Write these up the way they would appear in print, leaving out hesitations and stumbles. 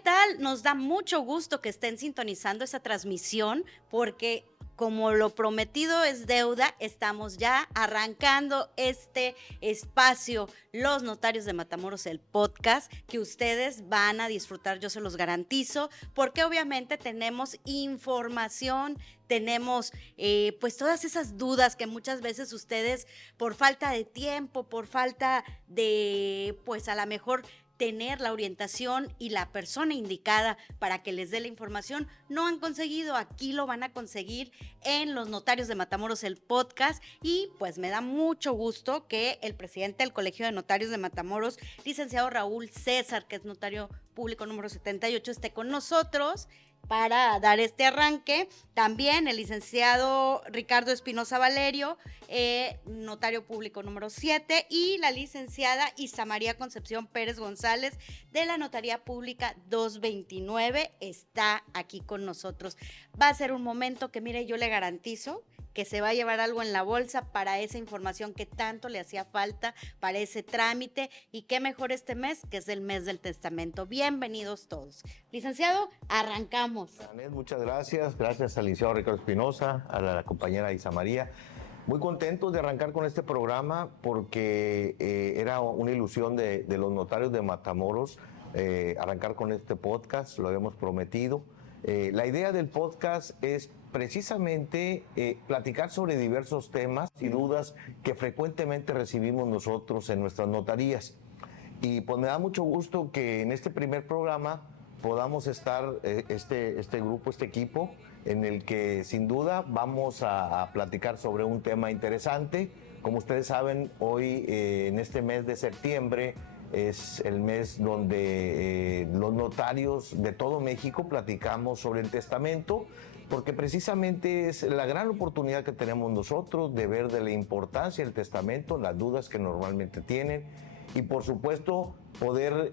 tal? Nos da mucho gusto que estén sintonizando esta transmisión porque como lo prometido es deuda, estamos ya arrancando este espacio, Los Notarios de Matamoros, el podcast, que ustedes van a disfrutar, yo se los garantizo, porque obviamente tenemos información, tenemos pues todas esas dudas que muchas veces ustedes por falta de tiempo, por falta de pues a lo mejor tener la orientación y la persona indicada para que les dé la información, no han conseguido. Aquí lo van a conseguir en Los Notarios de Matamoros, el podcast, y pues me da mucho gusto que el presidente del Colegio de Notarios de Matamoros, licenciado Raúl César, que es notario público número 78, esté con nosotros para dar este arranque. También el licenciado Ricardo Espinosa Valerio, notario público número 7, y la licenciada Isa María Concepción Pérez González de la Notaría Pública 229 está aquí con nosotros. Va a ser un momento que, mire, yo le garantizo que se va a llevar algo en la bolsa para esa información que tanto le hacía falta, para ese trámite, y qué mejor este mes, que es el mes del testamento. Bienvenidos todos. Licenciado, arrancamos. Janet, muchas gracias. Gracias al licenciado Ricardo Espinosa, a la compañera Isa María. Muy contentos de arrancar con este programa porque era una ilusión de los notarios de Matamoros arrancar con este podcast, lo habíamos prometido. La idea del podcast es precisamente platicar sobre diversos temas y dudas que frecuentemente recibimos nosotros en nuestras notarías. Y pues me da mucho gusto que en este primer programa podamos estar este grupo, este equipo, en el que sin duda vamos a platicar sobre un tema interesante. Como ustedes saben, hoy en este mes de septiembre es el mes donde los notarios de todo México platicamos sobre el testamento, porque precisamente es la gran oportunidad que tenemos nosotros de ver de la importancia del testamento, las dudas que normalmente tienen, y por supuesto poder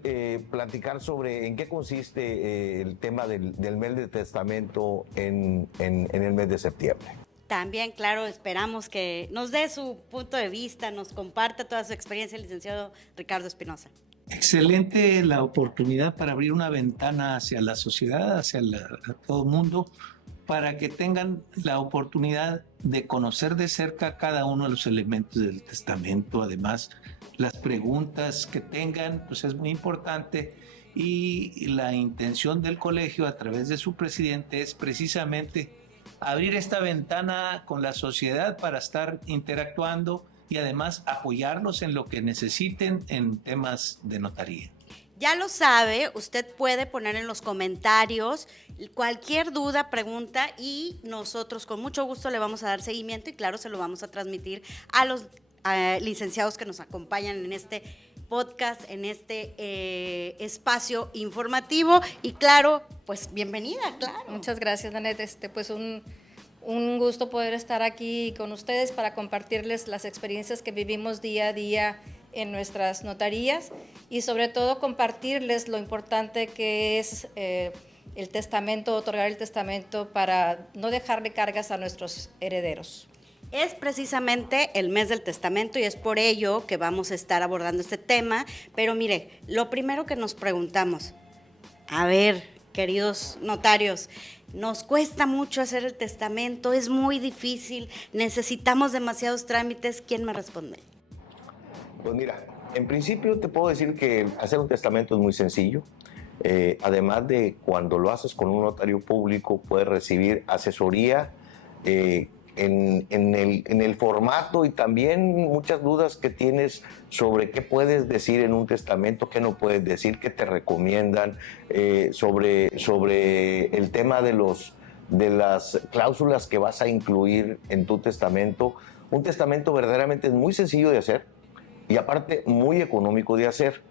platicar sobre en qué consiste el tema del mes de testamento en el mes de septiembre. También, claro, esperamos que nos dé su punto de vista, nos comparta toda su experiencia, el licenciado Ricardo Espinosa. Excelente la oportunidad para abrir una ventana hacia la sociedad, a todo el mundo, para que tengan la oportunidad de conocer de cerca cada uno de los elementos del testamento. Además, las preguntas que tengan, pues es muy importante, y la intención del colegio a través de su presidente es precisamente abrir esta ventana con la sociedad para estar interactuando y además apoyarlos en lo que necesiten en temas de notaría. Ya lo sabe, usted puede poner en los comentarios cualquier duda, pregunta, y nosotros con mucho gusto le vamos a dar seguimiento y claro, se lo vamos a transmitir a los licenciados que nos acompañan en este podcast, en este espacio informativo. Y claro, pues bienvenida, claro. Muchas gracias, Janet. Pues un gusto poder estar aquí con ustedes para compartirles las experiencias que vivimos día a día en nuestras notarías y sobre todo compartirles lo importante que es el testamento, otorgar el testamento para no dejarle cargas a nuestros herederos. Es precisamente el mes del testamento y es por ello que vamos a estar abordando este tema, pero mire, lo primero que nos preguntamos, a ver, queridos notarios, nos cuesta mucho hacer el testamento, es muy difícil, necesitamos demasiados trámites, ¿quién me responde? Pues mira, en principio te puedo decir que hacer un testamento es muy sencillo. Además de cuando lo haces con un notario público, puedes recibir asesoría en el formato y también muchas dudas que tienes sobre qué puedes decir en un testamento, qué no puedes decir, qué te recomiendan, sobre el tema de las cláusulas que vas a incluir en tu testamento. Un testamento verdaderamente es muy sencillo de hacer y aparte muy económico de hacer.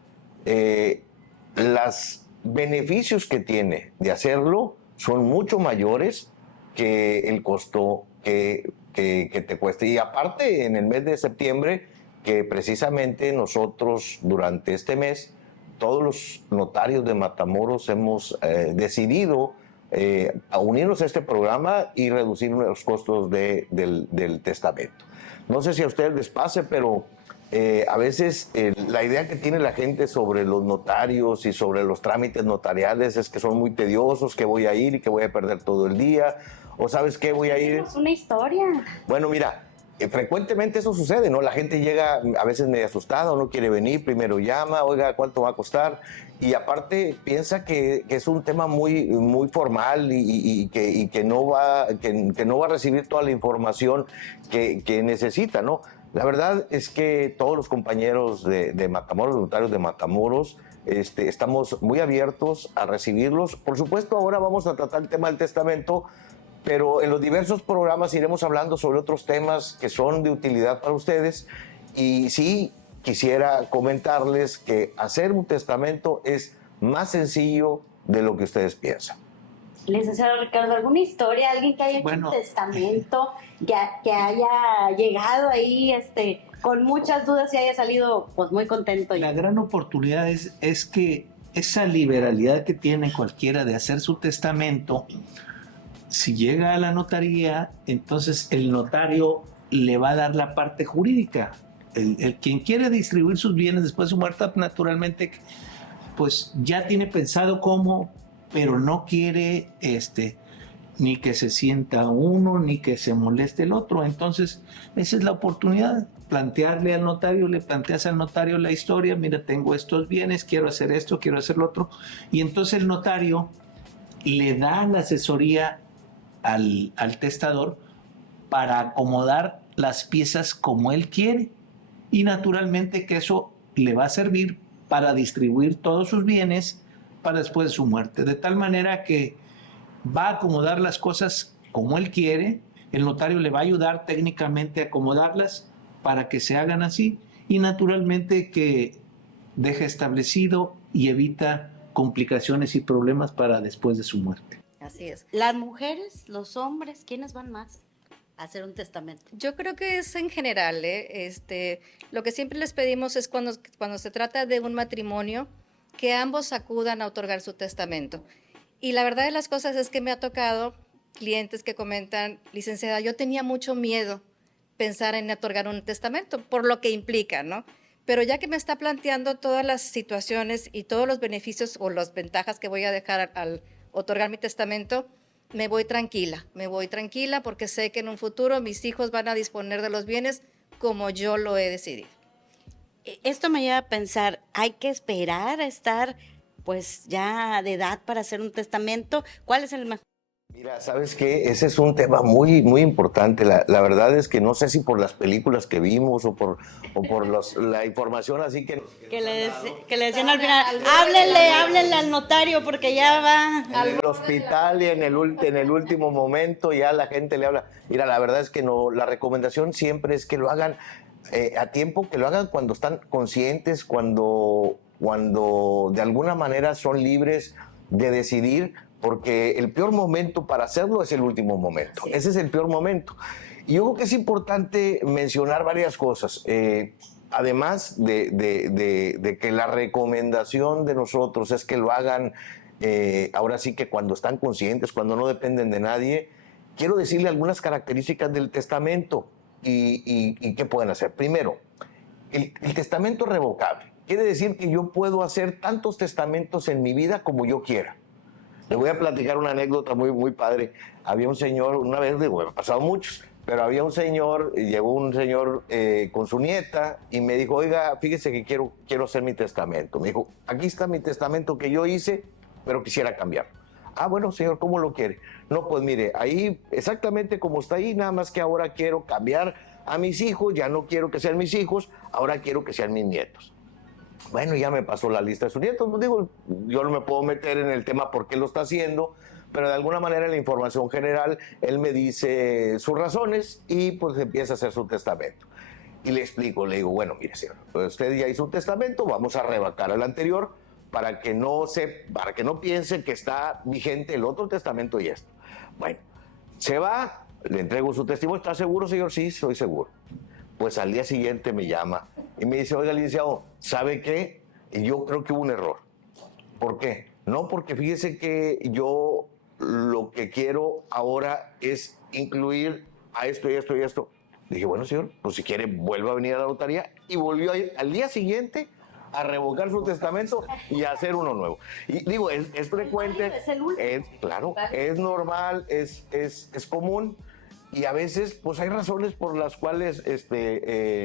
Los beneficios que tiene de hacerlo son mucho mayores que el costo que te cueste. Y aparte, en el mes de septiembre, que precisamente nosotros durante este mes, todos los notarios de Matamoros hemos decidido a unirnos a este programa y reducir los costos del testamento. No sé si a ustedes les pase, pero A veces la idea que tiene la gente sobre los notarios y sobre los trámites notariales es que son muy tediosos, que voy a ir y que voy a perder todo el día, o ¿sabes qué? Voy a ir... Es una historia. Bueno, mira, frecuentemente eso sucede, ¿no? La gente llega a veces medio asustada, no quiere venir, primero llama, oiga, ¿cuánto va a costar? Y aparte piensa que es un tema muy formal y que no va a recibir toda la información que necesita, ¿no? La verdad es que todos los compañeros de Matamoros, los notarios de Matamoros, estamos muy abiertos a recibirlos. Por supuesto, ahora vamos a tratar el tema del testamento, pero en los diversos programas iremos hablando sobre otros temas que son de utilidad para ustedes. Y sí, quisiera comentarles que hacer un testamento es más sencillo de lo que ustedes piensan. Licenciado Ricardo, ¿alguna historia? ¿Alguien que haya hecho un testamento, que haya llegado ahí con muchas dudas y haya salido pues muy contento? La gran oportunidad es que esa liberalidad que tiene cualquiera de hacer su testamento, si llega a la notaría, entonces el notario le va a dar la parte jurídica. El quien quiere distribuir sus bienes después de su muerte, naturalmente, pues ya tiene pensado cómo, pero no quiere ni que se sienta uno, ni que se moleste el otro. Entonces, esa es la oportunidad. Plantearle al notario, le planteas al notario la historia, mira, tengo estos bienes, quiero hacer esto, quiero hacer lo otro. Y entonces el notario le da la asesoría al testador para acomodar las piezas como él quiere. Y naturalmente que eso le va a servir para distribuir todos sus bienes para después de su muerte. De tal manera que va a acomodar las cosas como él quiere, el notario le va a ayudar técnicamente a acomodarlas para que se hagan así y naturalmente que deja establecido y evita complicaciones y problemas para después de su muerte. Así es. ¿Las mujeres, los hombres, quiénes van más a hacer un testamento? Yo creo que es en general, lo que siempre les pedimos es cuando se trata de un matrimonio, que ambos acudan a otorgar su testamento. Y la verdad de las cosas es que me ha tocado clientes que comentan, licenciada, yo tenía mucho miedo pensar en otorgar un testamento, por lo que implica, ¿no? Pero ya que me está planteando todas las situaciones y todos los beneficios o las ventajas que voy a dejar al otorgar mi testamento, me voy tranquila porque sé que en un futuro mis hijos van a disponer de los bienes como yo lo he decidido. Esto me lleva a pensar, ¿hay que esperar a estar pues ya de edad para hacer un testamento? ¿Cuál es el mejor? Mira, ¿sabes qué? Ese es un tema muy importante. La verdad es que no sé si por las películas que vimos o por la información así que le decían al final, háblenle al notario porque ya va en el hospital y en el último momento ya la gente le habla. Mira, la verdad es que no, la recomendación siempre es que lo hagan a tiempo, que lo hagan cuando están conscientes, cuando de alguna manera son libres de decidir, porque el peor momento para hacerlo es el último momento. Sí. Ese es el peor momento. Y yo creo que es importante mencionar varias cosas. Además de que la recomendación de nosotros es que lo hagan ahora sí que cuando están conscientes, cuando no dependen de nadie, quiero decirle algunas características del testamento y qué pueden hacer. Primero, el testamento es revocable. Quiere decir que yo puedo hacer tantos testamentos en mi vida como yo quiera. Le voy a platicar una anécdota muy padre. Había un señor, una vez, digo, me han pasado muchos, pero había un señor, llegó un señor con su nieta y me dijo, oiga, fíjese que quiero hacer mi testamento. Me dijo, aquí está mi testamento que yo hice, pero quisiera cambiar. Ah, bueno, señor, ¿cómo lo quiere? No, pues mire, ahí exactamente como está ahí, nada más que ahora quiero cambiar a mis hijos, ya no quiero que sean mis hijos, ahora quiero que sean mis nietos. Bueno, ya me pasó la lista de sus nietos. Pues digo, yo no me puedo meter en el tema por qué lo está haciendo, pero de alguna manera en la información general él me dice sus razones y pues empieza a hacer su testamento. Y le explico, le digo, bueno, mire señor, pues usted ya hizo un testamento, vamos a revocar el anterior para que no piensen que está vigente el otro testamento y esto. Bueno, se va, le entrego su testimonio, ¿está seguro, señor? Sí, estoy seguro. Pues al día siguiente me llama y me dice, oiga, licenciado, ¿sabe qué? Yo creo que hubo un error. ¿Por qué? No, porque fíjese que yo lo que quiero ahora es incluir a esto y esto y esto. Dije, bueno, señor, pues si quiere, vuelva a venir a la notaría. Y volvió a ir al día siguiente a revocar su testamento y a hacer uno nuevo. Y digo, es frecuente, claro, es normal, es común, y a veces pues hay razones por las cuales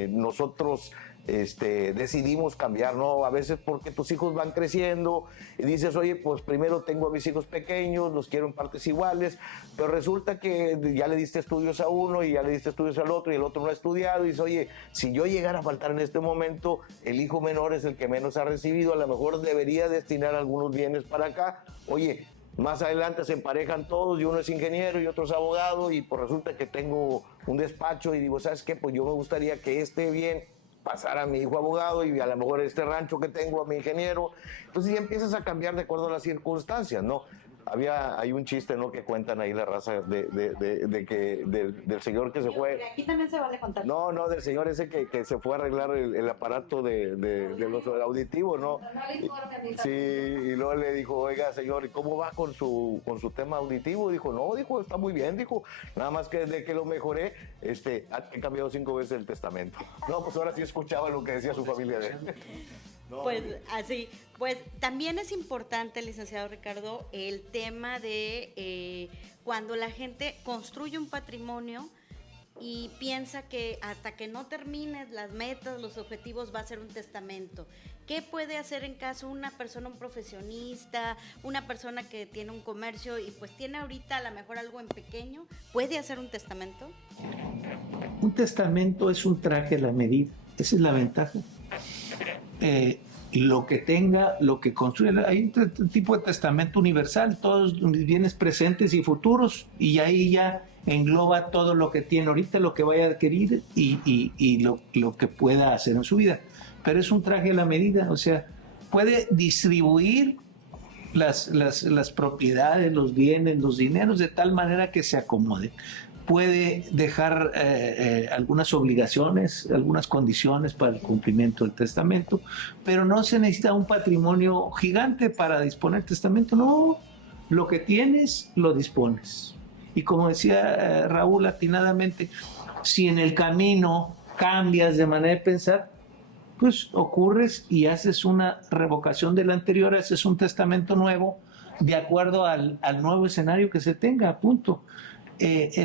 nosotros decidimos cambiar, ¿no? A veces porque tus hijos van creciendo y dices, oye, pues primero tengo a mis hijos pequeños, los quiero en partes iguales, pero resulta que ya le diste estudios a uno y ya le diste estudios al otro y el otro no ha estudiado, y dices, oye, si yo llegara a faltar en este momento, el hijo menor es el que menos ha recibido, a lo mejor debería destinar algunos bienes para acá. Oye, más adelante se emparejan todos y uno es ingeniero y otro es abogado, y pues resulta que tengo un despacho y digo, ¿sabes qué? Pues yo me gustaría que este bien pasar a mi hijo abogado y a lo mejor este rancho que tengo a mi ingeniero. Entonces ya empiezas a cambiar de acuerdo a las circunstancias, ¿no? Hay un chiste, ¿no?, que cuentan ahí la raza de que del señor que se fue. Aquí también se vale contar. No, del señor ese que se fue a arreglar el aparato de los auditivos, ¿no? Sí, y luego le dijo, oiga, señor, ¿y cómo va con su tema auditivo? Dijo, no, está muy bien, dijo, nada más que desde que lo mejoré, he cambiado 5 veces el testamento. No, pues ahora sí escuchaba lo que decía su familia de él. No, pues así, pues también es importante, licenciado Ricardo, el tema de cuando la gente construye un patrimonio y piensa que hasta que no termines las metas, los objetivos, va a ser un testamento. ¿Qué puede hacer en caso una persona, un profesionista, una persona que tiene un comercio y pues tiene ahorita a lo mejor algo en pequeño? ¿Puede hacer un testamento? Un testamento es un traje a la medida, esa es la ventaja. Lo que tenga, lo que construya, hay un tipo de testamento universal, todos mis bienes presentes y futuros, y ahí ya engloba todo lo que tiene ahorita, lo que vaya a adquirir y lo que pueda hacer en su vida. Pero es un traje a la medida, o sea, puede distribuir las propiedades, los bienes, los dineros de tal manera que se acomode. Puede dejar algunas obligaciones, algunas condiciones para el cumplimiento del testamento, pero no se necesita un patrimonio gigante para disponer del testamento, no, lo que tienes lo dispones. Y como decía Raúl atinadamente, si en el camino cambias de manera de pensar, pues ocurres y haces una revocación del anterior, haces un testamento nuevo de acuerdo al nuevo escenario que se tenga, punto.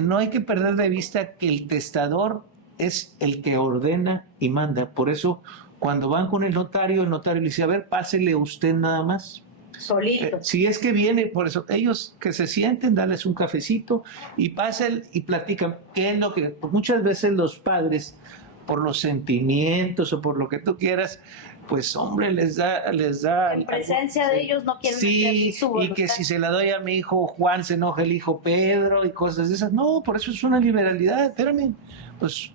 No hay que perder de vista que el testador es el que ordena y manda. Por eso, cuando van con el notario le dice, a ver, pásele usted nada más. Solito. Si es que viene, por eso, ellos que se sienten, darles un cafecito y pasen y platican qué es lo que... Muchas veces los padres, por los sentimientos o por lo que tú quieras, pues hombre, les da En presencia de ellos no quieren sí, su voluntad. Y que si se la doy a mi hijo Juan se enoja el hijo Pedro y cosas de esas. No, por eso es una liberalidad, espérame, pues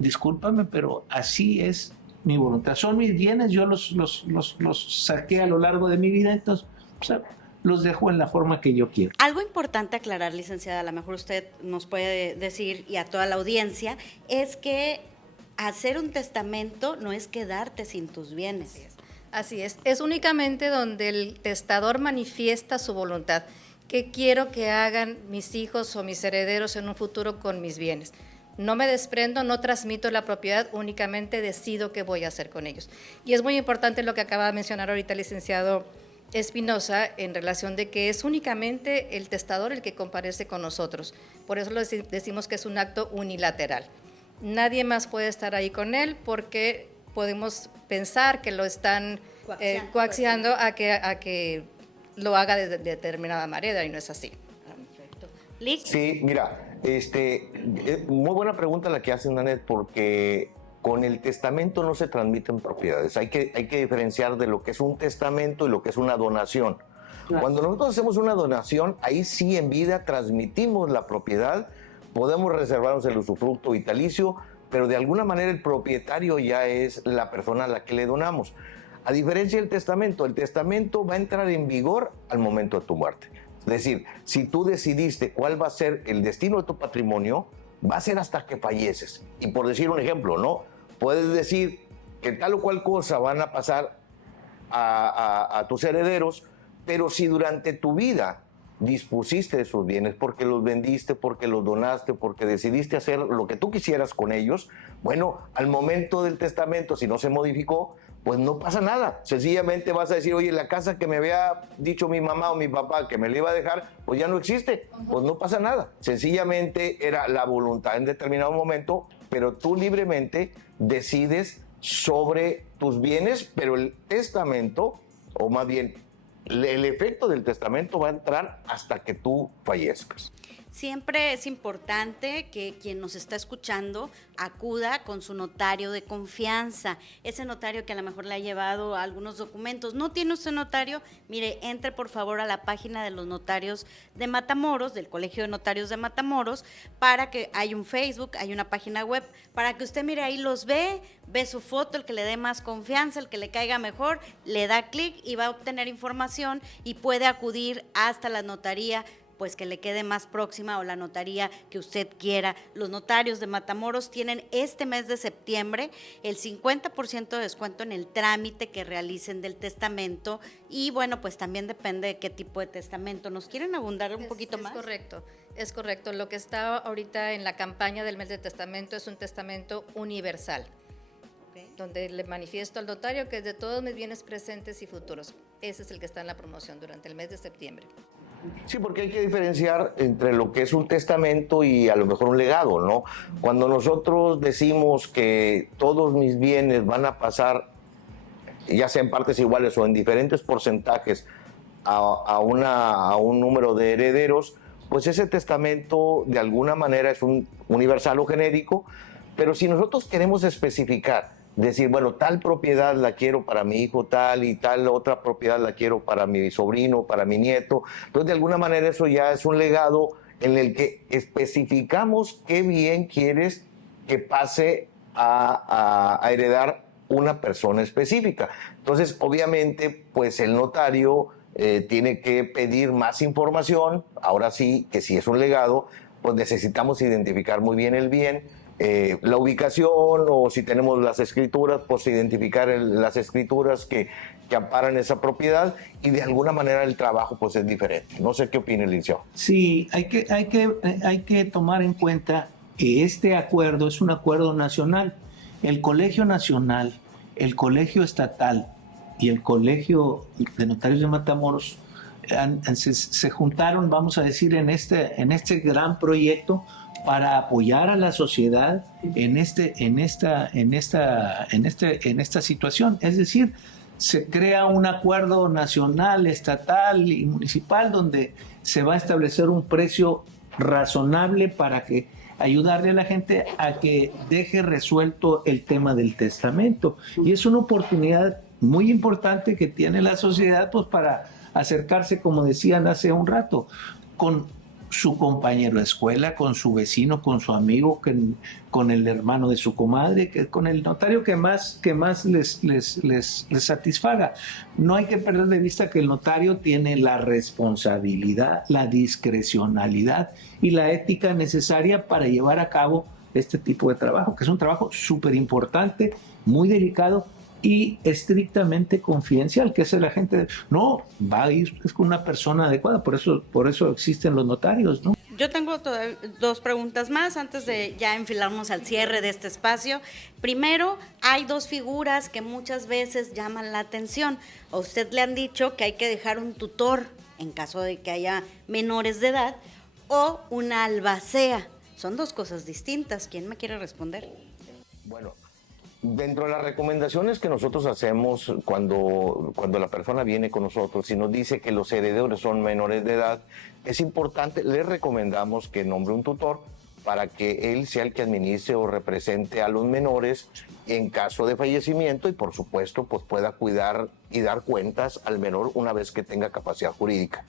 discúlpame, pero así es mi voluntad. Son mis bienes, yo los saqué a lo largo de mi vida, entonces pues, los dejo en la forma que yo quiero. Algo importante aclarar, licenciada, a lo mejor usted nos puede decir y a toda la audiencia, es que hacer un testamento no es quedarte sin tus bienes. Así es únicamente donde el testador manifiesta su voluntad. ¿Qué quiero que hagan mis hijos o mis herederos en un futuro con mis bienes? No me desprendo, no transmito la propiedad, únicamente decido qué voy a hacer con ellos. Y es muy importante lo que acaba de mencionar ahorita el licenciado Espinosa en relación de que es únicamente el testador el que comparece con nosotros. Por eso decimos que es un acto unilateral. Nadie más puede estar ahí con él porque podemos pensar que lo están coaxiando a que lo haga de determinada manera y no es así. Sí, mira, muy buena pregunta la que hace Nanet, porque con el testamento no se transmiten propiedades. Hay que diferenciar de lo que es un testamento y lo que es una donación. Claro. Cuando nosotros hacemos una donación, ahí sí en vida transmitimos la propiedad. Podemos reservarnos el usufructo vitalicio, pero de alguna manera el propietario ya es la persona a la que le donamos. A diferencia del testamento, el testamento va a entrar en vigor al momento de tu muerte. Es decir, si tú decidiste cuál va a ser el destino de tu patrimonio, va a ser hasta que falleces. Y por decir un ejemplo, ¿no? Puedes decir que tal o cual cosa van a pasar a tus herederos, pero si durante tu vida dispusiste de sus bienes, porque los vendiste, porque los donaste, porque decidiste hacer lo que tú quisieras con ellos, bueno, al momento del testamento, si no se modificó, pues no pasa nada. Sencillamente vas a decir, oye, la casa que me había dicho mi mamá o mi papá que me la iba a dejar, pues ya no existe. Pues no pasa nada. Sencillamente era la voluntad en determinado momento, pero tú libremente decides sobre tus bienes, pero el testamento, o más bien, el efecto del testamento va a entrar hasta que tú fallezcas. Siempre es importante que quien nos está escuchando acuda con su notario de confianza, ese notario que a lo mejor le ha llevado algunos documentos. ¿No tiene usted notario? Mire, entre por favor a la página de los notarios de Matamoros, del Colegio de Notarios de Matamoros, para que hay un Facebook, hay una página web, para que usted mire ahí los ve su foto, el que le dé más confianza, el que le caiga mejor, le da clic y va a obtener información y puede acudir hasta la notaría pues que le quede más próxima o la notaría que usted quiera. Los notarios de Matamoros tienen este mes de septiembre el 50% de descuento en el trámite que realicen del testamento y bueno, pues también depende de qué tipo de testamento. ¿Nos quieren abundar un poquito más? Es correcto. Lo que está ahorita en la campaña del mes de testamento es un testamento universal, donde le manifiesto al notario que es de todos mis bienes presentes y futuros. Ese es el que está en la promoción durante el mes de septiembre. Sí, porque hay que diferenciar entre lo que es un testamento y a lo mejor un legado, ¿no? Cuando nosotros decimos que todos mis bienes van a pasar, ya sea en partes iguales o en diferentes porcentajes, a un número de herederos, pues ese testamento de alguna manera es un universal o genérico, pero si nosotros queremos especificar, decir, bueno, tal propiedad la quiero para mi hijo, tal y tal otra propiedad la quiero para mi sobrino, para mi nieto. Entonces, de alguna manera eso ya es un legado en el que especificamos qué bien quieres que pase a heredar una persona específica. Entonces, obviamente, pues el notario tiene que pedir más información. Ahora sí, que si es un legado, pues necesitamos identificar muy bien el bien, la ubicación, o si tenemos las escrituras, pues identificar las escrituras que amparan esa propiedad, y de alguna manera el trabajo pues es diferente. No sé qué opina el licenciado. Sí, hay que tomar en cuenta que este acuerdo es un acuerdo nacional. El Colegio Nacional, el Colegio Estatal y el Colegio de Notarios de Matamoros se juntaron, vamos a decir, en este gran proyecto para apoyar a la sociedad en esta situación. Es decir, se crea un acuerdo nacional, estatal y municipal donde se va a establecer un precio razonable para que ayudarle a la gente a que deje resuelto el tema del testamento. Y es una oportunidad muy importante que tiene la sociedad pues para acercarse, como decían hace un rato, con su compañero de escuela, con su vecino, con su amigo, con el hermano de su comadre, con el notario que más les satisfaga. No hay que perder de vista que el notario tiene la responsabilidad, la discrecionalidad y la ética necesaria para llevar a cabo este tipo de trabajo, que es un trabajo súper importante, muy delicado y estrictamente confidencial, que hace la gente, no, va a ir es con una persona adecuada, por eso existen los notarios, ¿no? Yo tengo dos preguntas más antes de ya enfilarnos al cierre de este espacio. Primero, hay dos figuras que muchas veces llaman la atención. A usted le han dicho que hay que dejar un tutor en caso de que haya menores de edad o una albacea. Son dos cosas distintas. ¿Quién me quiere responder? Bueno, dentro de las recomendaciones que nosotros hacemos cuando la persona viene con nosotros y nos dice que los herederos son menores de edad, es importante, les recomendamos que nombre un tutor para que él sea el que administre o represente a los menores en caso de fallecimiento y por supuesto pues pueda cuidar y dar cuentas al menor una vez que tenga capacidad jurídica.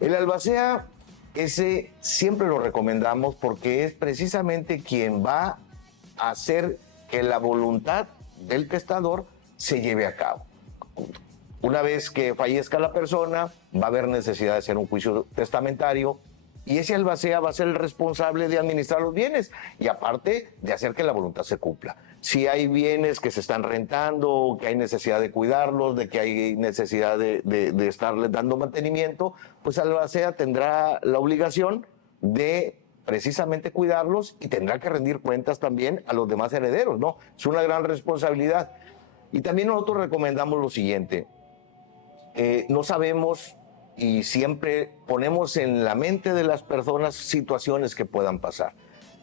El albacea, ese siempre lo recomendamos porque es precisamente quien va a hacer que la voluntad del testador se lleve a cabo. Una vez que fallezca la persona, va a haber necesidad de hacer un juicio testamentario y ese albacea va a ser el responsable de administrar los bienes y aparte de hacer que la voluntad se cumpla. si hay bienes que se están rentando, que hay necesidad de cuidarlos, de que hay necesidad de estarles dando mantenimiento, pues el albacea tendrá la obligación de precisamente cuidarlos y tendrá que rendir cuentas también a los demás herederos, ¿no? Es una gran responsabilidad. Y también nosotros recomendamos lo siguiente, no sabemos y siempre ponemos en la mente de las personas situaciones que puedan pasar.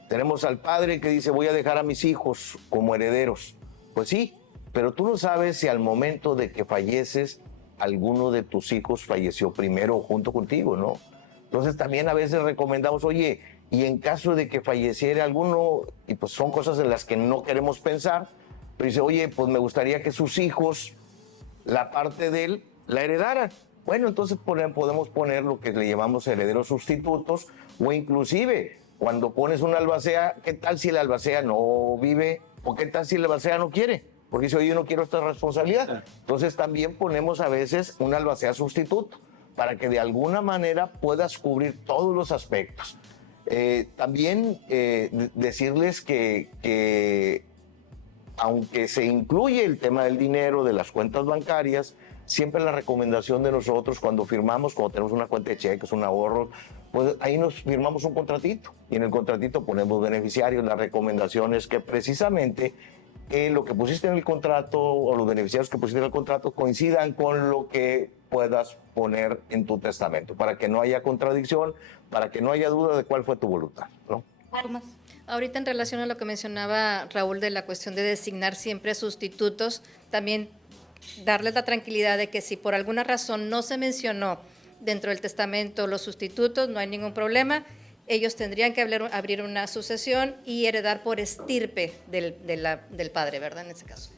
Tenemos al padre que dice, voy a dejar a mis hijos como herederos. Pues sí, pero tú no sabes si al momento de que falleces, alguno de tus hijos falleció primero junto contigo, ¿no? Entonces también a veces recomendamos, oye, y en caso de que falleciera alguno, y pues son cosas en las que no queremos pensar, pero dice, oye, pues me gustaría que sus hijos, la parte de él, la heredaran. Bueno, entonces podemos poner lo que le llamamos herederos sustitutos, o inclusive cuando pones una albacea, ¿qué tal si la albacea no vive? ¿O qué tal si la albacea no quiere? Porque dice, oye, yo no quiero esta responsabilidad. Entonces también ponemos a veces una albacea sustituto, para que de alguna manera puedas cubrir todos los aspectos. También decirles que aunque se incluye el tema del dinero, de las cuentas bancarias, siempre la recomendación de nosotros cuando firmamos, cuando tenemos una cuenta de cheques, un ahorro, pues ahí nos firmamos un contratito y en el contratito ponemos beneficiarios. La recomendación es que precisamente lo que pusiste en el contrato o los beneficiarios que pusiste en el contrato coincidan con lo que puedas poner en tu testamento, para que no haya contradicción, para que no haya duda de cuál fue tu voluntad, ¿no? Ahorita en relación a lo que mencionaba Raúl de la cuestión de designar siempre sustitutos, también darles la tranquilidad de que si por alguna razón no se mencionó dentro del testamento los sustitutos, no hay ningún problema. Ellos tendrían que abrir una sucesión y heredar por estirpe del padre, ¿verdad? En ese caso.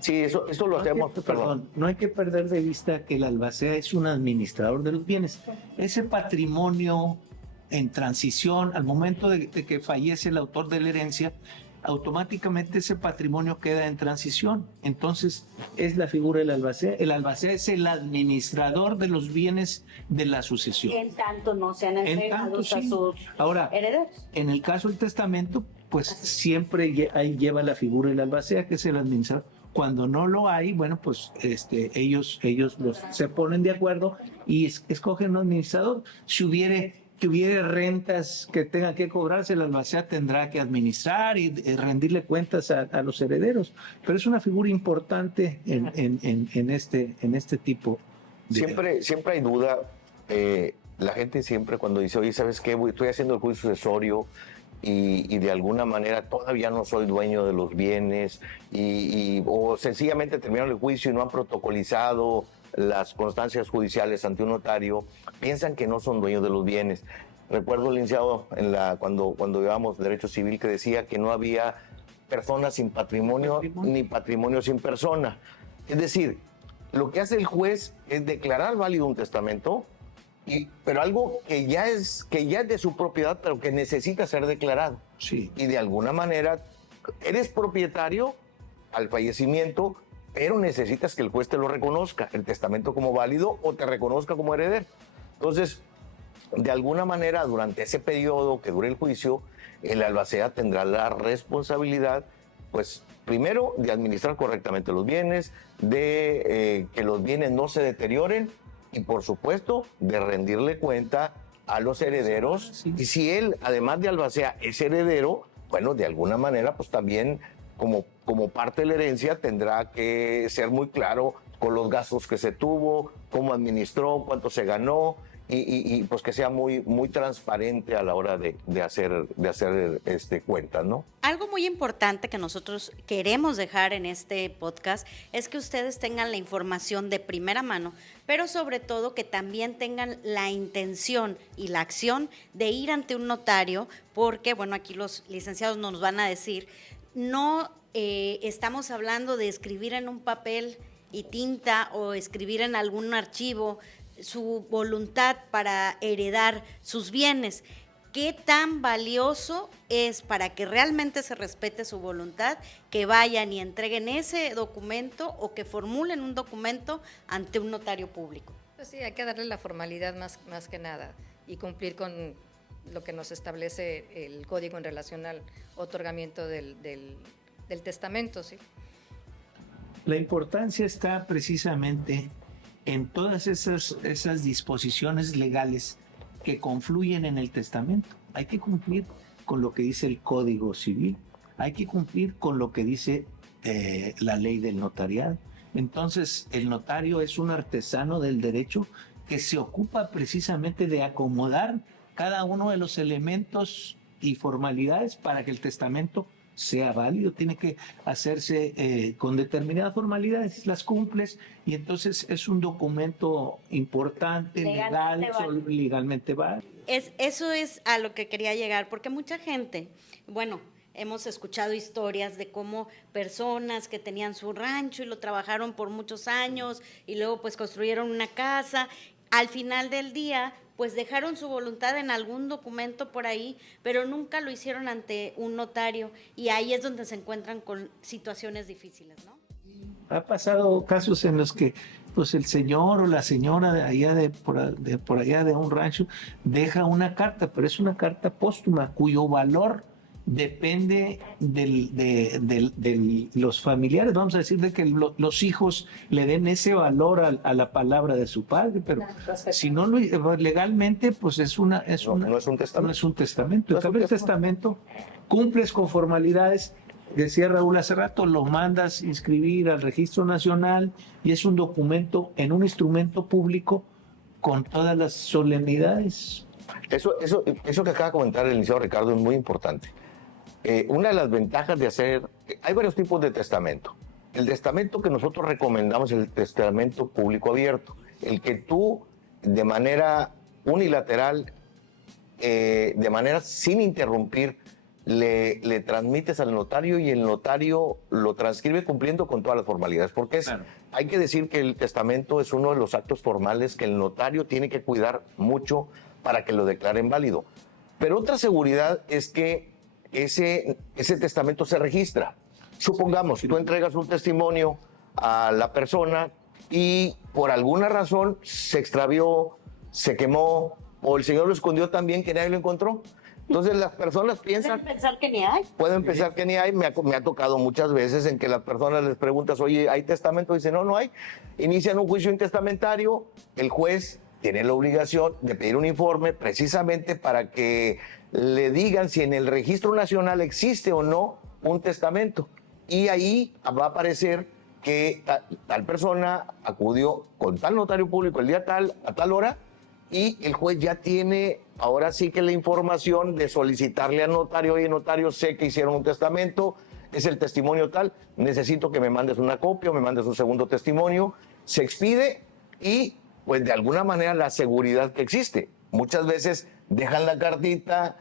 Sí, eso lo hacemos. Perdón, no hay que perder de vista que el albacea es un administrador de los bienes. Ese patrimonio en transición, al momento de que fallece el autor de la herencia, automáticamente ese patrimonio queda en transición. Entonces, es la figura del albacea. El albacea es el administrador de los bienes de la sucesión. En tanto no sean entregados a sus herederos. En el caso del testamento, pues siempre ahí lleva la figura del albacea, que es el administrador. Cuando no lo hay, bueno, pues ellos se ponen de acuerdo y escogen un administrador. Si hubiera rentas que tengan que cobrarse, el albacea tendrá que administrar y rendirle cuentas a los herederos. Pero es una figura importante en este tipo de... Siempre hay duda. La gente siempre cuando dice, oye, ¿sabes qué? Estoy haciendo el juicio sucesorio y de alguna manera todavía no soy dueño de los bienes o sencillamente terminaron el juicio y no han protocolizado las constancias judiciales ante un notario, piensan que no son dueños de los bienes. Recuerdo el licenciado cuando llevábamos derecho civil que decía que no había persona sin patrimonio ni patrimonio sin persona. Es decir, lo que hace el juez es declarar válido un testamento, pero algo que ya es de su propiedad, pero que necesita ser declarado. Sí. Y de alguna manera eres propietario al fallecimiento, pero necesitas que el juez te lo reconozca, el testamento como válido o te reconozca como heredero. Entonces, de alguna manera, durante ese periodo que dure el juicio, el albacea tendrá la responsabilidad, pues, primero, de administrar correctamente los bienes, de que los bienes no se deterioren y, por supuesto, de rendirle cuenta a los herederos. Sí. Y si él, además de albacea, es heredero, bueno, de alguna manera, pues también como parte de la herencia tendrá que ser muy claro con los gastos que se tuvo, cómo administró, cuánto se ganó y pues que sea muy transparente a la hora de hacer cuentas, ¿no? Algo muy importante que nosotros queremos dejar en este podcast es que ustedes tengan la información de primera mano, pero sobre todo que también tengan la intención y la acción de ir ante un notario, porque, bueno, aquí los licenciados nos van a decir, no estamos hablando de escribir en un papel y tinta o escribir en algún archivo su voluntad para heredar sus bienes. ¿Qué tan valioso es para que realmente se respete su voluntad que vayan y entreguen ese documento o que formulen un documento ante un notario público? Pues sí, hay que darle la formalidad más que nada y cumplir con lo que nos establece el código en relación al otorgamiento del del testamento, ¿sí? La importancia está precisamente en todas esas disposiciones legales que confluyen en el testamento. Hay que cumplir con lo que dice el Código Civil, hay que cumplir con lo que dice la ley del notariado. Entonces, el notario es un artesano del derecho que se ocupa precisamente de acomodar cada uno de los elementos y formalidades para que el testamento sea válido. Tiene que hacerse con determinadas formalidades, las cumples, y entonces es un documento importante, legalmente válido. Eso es a lo que quería llegar, porque mucha gente, bueno, hemos escuchado historias de cómo personas que tenían su rancho y lo trabajaron por muchos años y luego pues construyeron una casa, al final del día pues dejaron su voluntad en algún documento por ahí, pero nunca lo hicieron ante un notario, y ahí es donde se encuentran con situaciones difíciles, ¿no? Ha pasado casos en los que pues el señor o la señora de allá de por allá de un rancho deja una carta, pero es una carta póstuma cuyo valor depende de los familiares, vamos a decir, de que los hijos le den ese valor a la palabra de su padre, pero si no legalmente, pues no es un testamento. No es un testamento. En cambio, el testamento cumples con formalidades. Decía Raúl hace rato, lo mandas inscribir al Registro Nacional y es un documento en un instrumento público con todas las solemnidades. Eso que acaba de comentar el licenciado Ricardo es muy importante. Una de las ventajas de hay varios tipos de testamento. El testamento que nosotros recomendamos es el testamento público abierto, el que tú de manera unilateral, de manera sin interrumpir, le transmites al notario y el notario lo transcribe cumpliendo con todas las formalidades. Porque claro, hay que decir que el testamento es uno de los actos formales que el notario tiene que cuidar mucho para que lo declaren válido. Pero otra seguridad es que ese testamento se registra. Supongamos, tú entregas un testimonio a la persona y por alguna razón se extravió, se quemó, o el señor lo escondió tan bien que nadie lo encontró. Entonces las personas piensan... Pueden pensar que ni hay. Pueden pensar que ni hay. Me ha tocado muchas veces en que las personas les preguntas, oye, ¿hay testamento? Dicen, no, no hay. Inician un juicio intestamentario, el juez tiene la obligación de pedir un informe precisamente para que le digan si en el Registro Nacional existe o no un testamento. Y ahí va a aparecer que tal persona acudió con tal notario público el día tal, a tal hora, y el juez ya tiene ahora sí que la información de solicitarle al notario, oye notario, sé que hicieron un testamento, es el testimonio tal, necesito que me mandes una copia o me mandes un segundo testimonio, se expide y pues de alguna manera la seguridad que existe. Muchas veces dejan la cartita,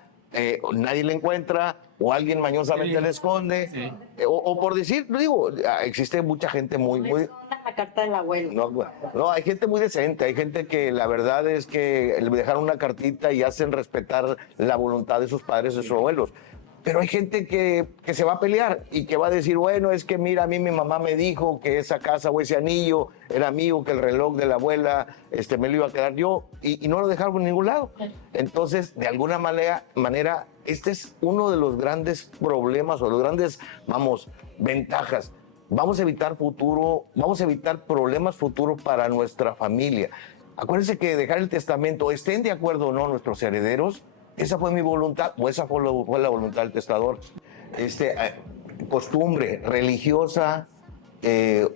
nadie la encuentra o alguien mañosamente la esconde, o por decir, digo, existe mucha gente muy la carta del abuelo. No, hay gente muy decente, hay gente que la verdad es que le dejaron una cartita y hacen respetar la voluntad de sus padres, de sus abuelos. Pero hay gente que se va a pelear y que va a decir, bueno, es que mira, a mí mi mamá me dijo que esa casa o ese anillo era mío, que el reloj de la abuela me lo iba a quedar yo, y no lo dejaron en ningún lado. Entonces, de alguna manera, este es uno de los grandes problemas o los grandes, ventajas. Vamos a evitar problemas futuros para nuestra familia. Acuérdense que dejar el testamento, estén de acuerdo o no nuestros herederos, esa fue mi voluntad o esa fue la voluntad del testador. Costumbre religiosa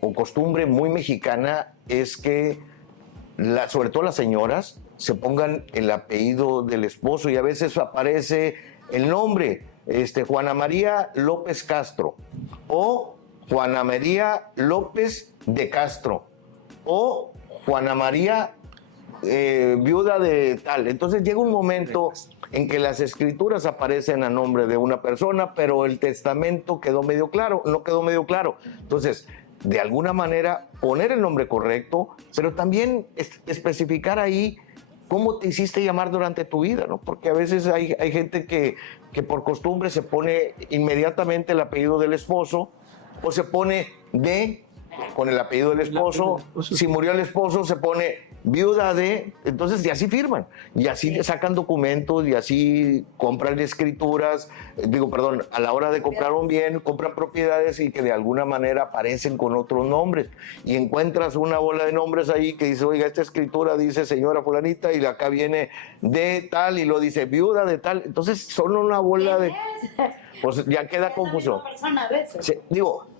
o costumbre muy mexicana es que, sobre todo las señoras, se pongan el apellido del esposo y a veces aparece el nombre, Juana María López Castro o Juana María López de Castro o Juana María viuda de tal. Entonces llega un momento en que las escrituras aparecen a nombre de una persona, pero el testamento no quedó medio claro. Entonces, de alguna manera, poner el nombre correcto, pero también especificar ahí cómo te hiciste llamar durante tu vida, ¿no? Porque a veces hay gente que por costumbre se pone inmediatamente el apellido del esposo o se pone con el apellido del esposo. Si murió el esposo, se pone viuda de, entonces y así firman, y así sacan documentos, y así compran escrituras, a la hora de comprar un bien, compran propiedades y que de alguna manera aparecen con otros nombres, y encuentras una bola de nombres ahí que dice, oiga, esta escritura dice señora fulanita, y acá viene de tal, y lo dice viuda de tal, entonces son una bola de... Pues ya queda confusión.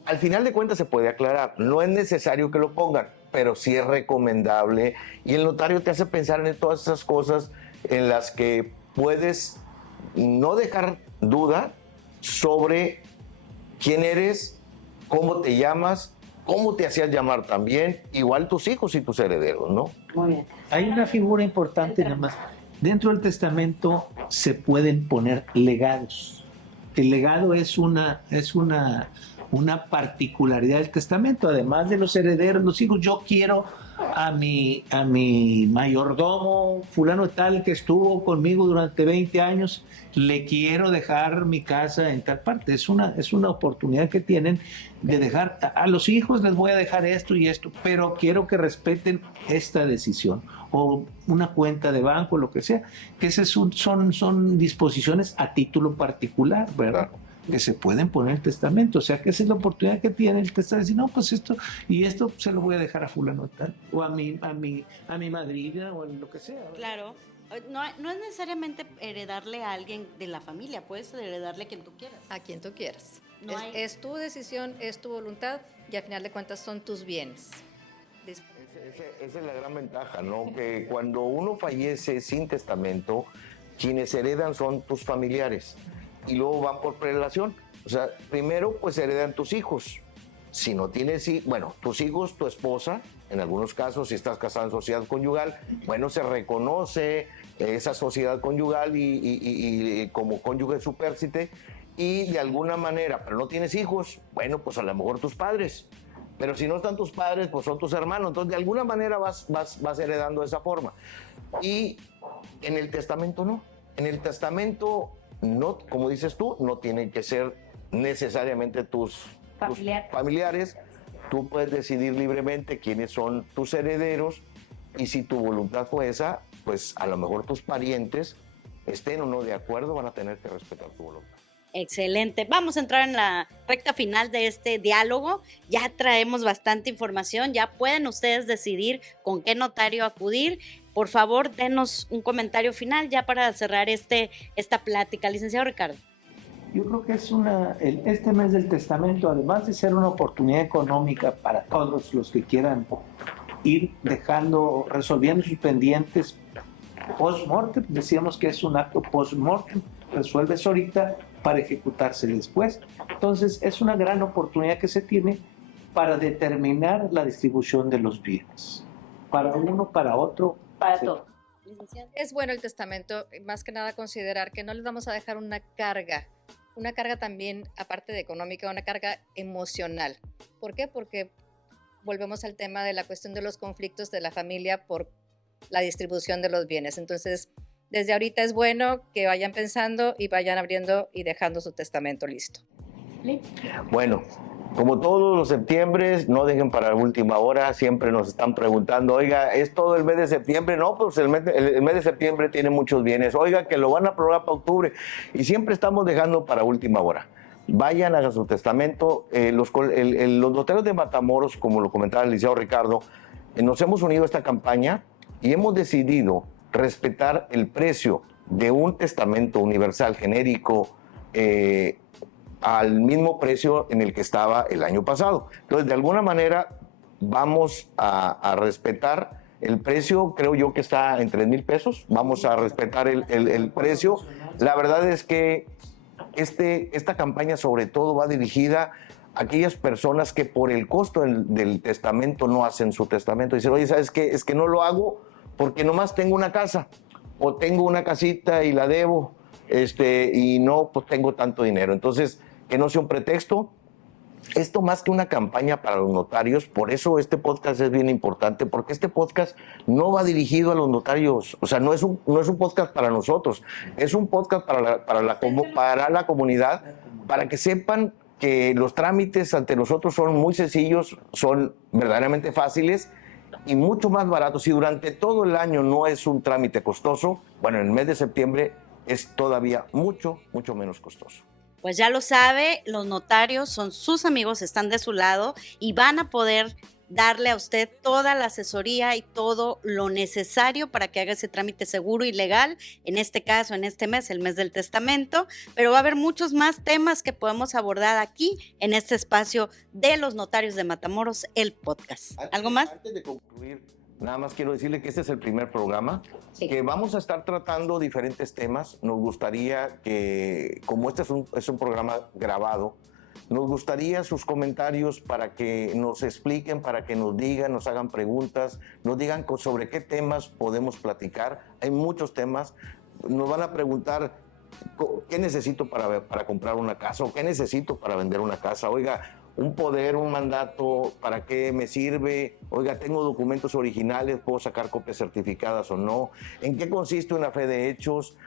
Al final de cuentas se puede aclarar, no es necesario que lo pongan, pero sí es recomendable, y el notario te hace pensar en todas esas cosas en las que puedes no dejar duda sobre quién eres, cómo te llamas, cómo te hacías llamar también, igual tus hijos y tus herederos, ¿no? Muy bien. Hay una figura importante nada más. Dentro del testamento se pueden poner legados. El legado es una particularidad del testamento, además de los herederos, los hijos. Yo quiero a mi mayordomo, fulano tal, que estuvo conmigo durante 20 años, le quiero dejar mi casa en tal parte. Es una oportunidad que tienen de dejar, a los hijos les voy a dejar esto y esto, pero quiero que respeten esta decisión, o una cuenta de banco, lo que sea, que esas son disposiciones a título particular, ¿verdad? Claro. Que se pueden poner en el testamento, o sea que esa es la oportunidad que tiene el testamento, decir, no, pues esto se lo voy a dejar a fulano tal, o a mi madrina, o lo que sea, ¿verdad? Claro. No es necesariamente heredarle a alguien de la familia, puedes heredarle a quien tú quieras. A quien tú quieras. No hay- Es tu decisión, es tu voluntad y al final de cuentas son tus bienes. Esa es la gran ventaja, ¿no? Que cuando uno fallece sin testamento, quienes heredan son tus familiares y luego van por prelación. O sea, primero pues heredan tus hijos. Si no tienes, tus hijos, tu esposa, en algunos casos si estás casado en sociedad conyugal, bueno, se reconoce esa sociedad conyugal y como cónyuge supérstite, y de alguna manera, pero no tienes hijos, bueno, pues a lo mejor tus padres. Pero si no están tus padres, pues son tus hermanos. Entonces, de alguna manera vas heredando de esa forma. Y en el testamento no. En el testamento, no, como dices tú, no tienen que ser necesariamente tus familiares. Tú puedes decidir libremente quiénes son tus herederos, y si tu voluntad fue esa, pues a lo mejor tus parientes, estén o no de acuerdo, van a tener que respetar tu voluntad. Excelente. Vamos a entrar en la recta final de este diálogo. Ya traemos bastante información. Ya pueden ustedes decidir con qué notario acudir. Por favor, denos un comentario final ya para cerrar esta plática. Licenciado Ricardo. Yo creo que este mes del testamento, además de ser una oportunidad económica para todos los que quieran ir resolviendo sus pendientes post-mortem, decíamos que es un acto post-mortem, resuelves ahorita para ejecutarse después. Entonces es una gran oportunidad que se tiene para determinar la distribución de los bienes, para uno, para otro, Para sí. todo. Es bueno el testamento, más que nada considerar que no les vamos a dejar una carga también, aparte de económica, una carga emocional. ¿Por qué? Porque volvemos al tema de la cuestión de los conflictos de la familia por la distribución de los bienes. Entonces, desde ahorita es bueno que vayan pensando y vayan abriendo y dejando su testamento listo. Bueno, como todos los septiembre, no dejen para la última hora. Siempre nos están preguntando, oiga, ¿es todo el mes de septiembre? No, pues el mes de septiembre tiene muchos bienes. Oiga, que lo van a aprobar para octubre. Y siempre estamos dejando para última hora. Vayan, hagan su testamento. Los notarios de Matamoros, como lo comentaba el licenciado Ricardo, nos hemos unido a esta campaña y hemos decidido respetar el precio de un testamento universal genérico al mismo precio en el que estaba el año pasado. Entonces, de alguna manera, vamos a respetar el precio. Creo yo que está en 3,000 pesos. Vamos a respetar el precio. La verdad es que esta campaña sobre todo va dirigida a aquellas personas que por el costo del testamento no hacen su testamento. Dicen, oye, ¿sabes qué? Es que no lo hago porque nomás tengo una casa, o tengo una casita y la debo, y no pues tengo tanto dinero. Entonces, que no sea un pretexto. Esto más que una campaña para los notarios, por eso este podcast es bien importante, porque este podcast no va dirigido a los notarios, o sea, no es un podcast para nosotros, es un podcast para la comunidad, para que sepan que los trámites ante nosotros son muy sencillos, son verdaderamente fáciles, y mucho más barato. Si durante todo el año no es un trámite costoso, bueno, en el mes de septiembre es todavía mucho menos costoso. Pues ya lo sabe, los notarios son sus amigos, están de su lado y van a poder darle a usted toda la asesoría y todo lo necesario para que haga ese trámite seguro y legal, en este caso, en este mes, el mes del testamento, pero va a haber muchos más temas que podemos abordar aquí en este espacio de los notarios de Matamoros, el podcast. ¿Algo más? Antes de concluir, nada más quiero decirle que este es el primer programa, Sí. que vamos a estar tratando diferentes temas. Nos gustaría que, como este es un programa grabado, nos gustaría sus comentarios para que nos expliquen, para que nos digan, nos hagan preguntas, nos digan sobre qué temas podemos platicar. Hay muchos temas. Nos van a preguntar qué necesito para comprar una casa o qué necesito para vender una casa. Oiga, un poder, un mandato, ¿para qué me sirve? Oiga, tengo documentos originales, ¿puedo sacar copias certificadas o no? ¿En qué consiste una fe de hechos?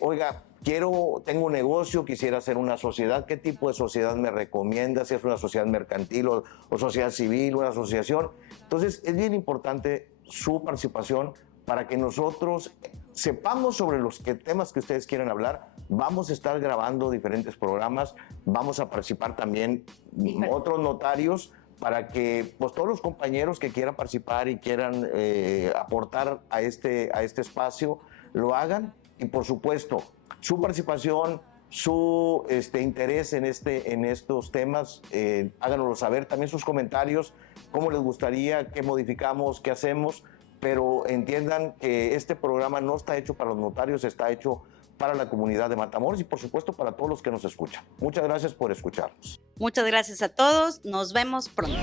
Oiga, tengo un negocio, quisiera hacer una sociedad, ¿qué tipo de sociedad me recomienda? Si es una sociedad mercantil o sociedad civil, una asociación. Entonces, es bien importante su participación para que nosotros sepamos sobre los temas que ustedes quieren hablar. Vamos a estar grabando diferentes programas, vamos a participar también otros notarios para que pues, todos los compañeros que quieran participar y quieran aportar a este espacio lo hagan. Y por supuesto, su participación, su interés en estos temas, háganoslo saber. También sus comentarios, cómo les gustaría, qué modificamos, qué hacemos. Pero entiendan que este programa no está hecho para los notarios, está hecho para la comunidad de Matamoros y por supuesto para todos los que nos escuchan. Muchas gracias por escucharnos. Muchas gracias a todos, nos vemos pronto.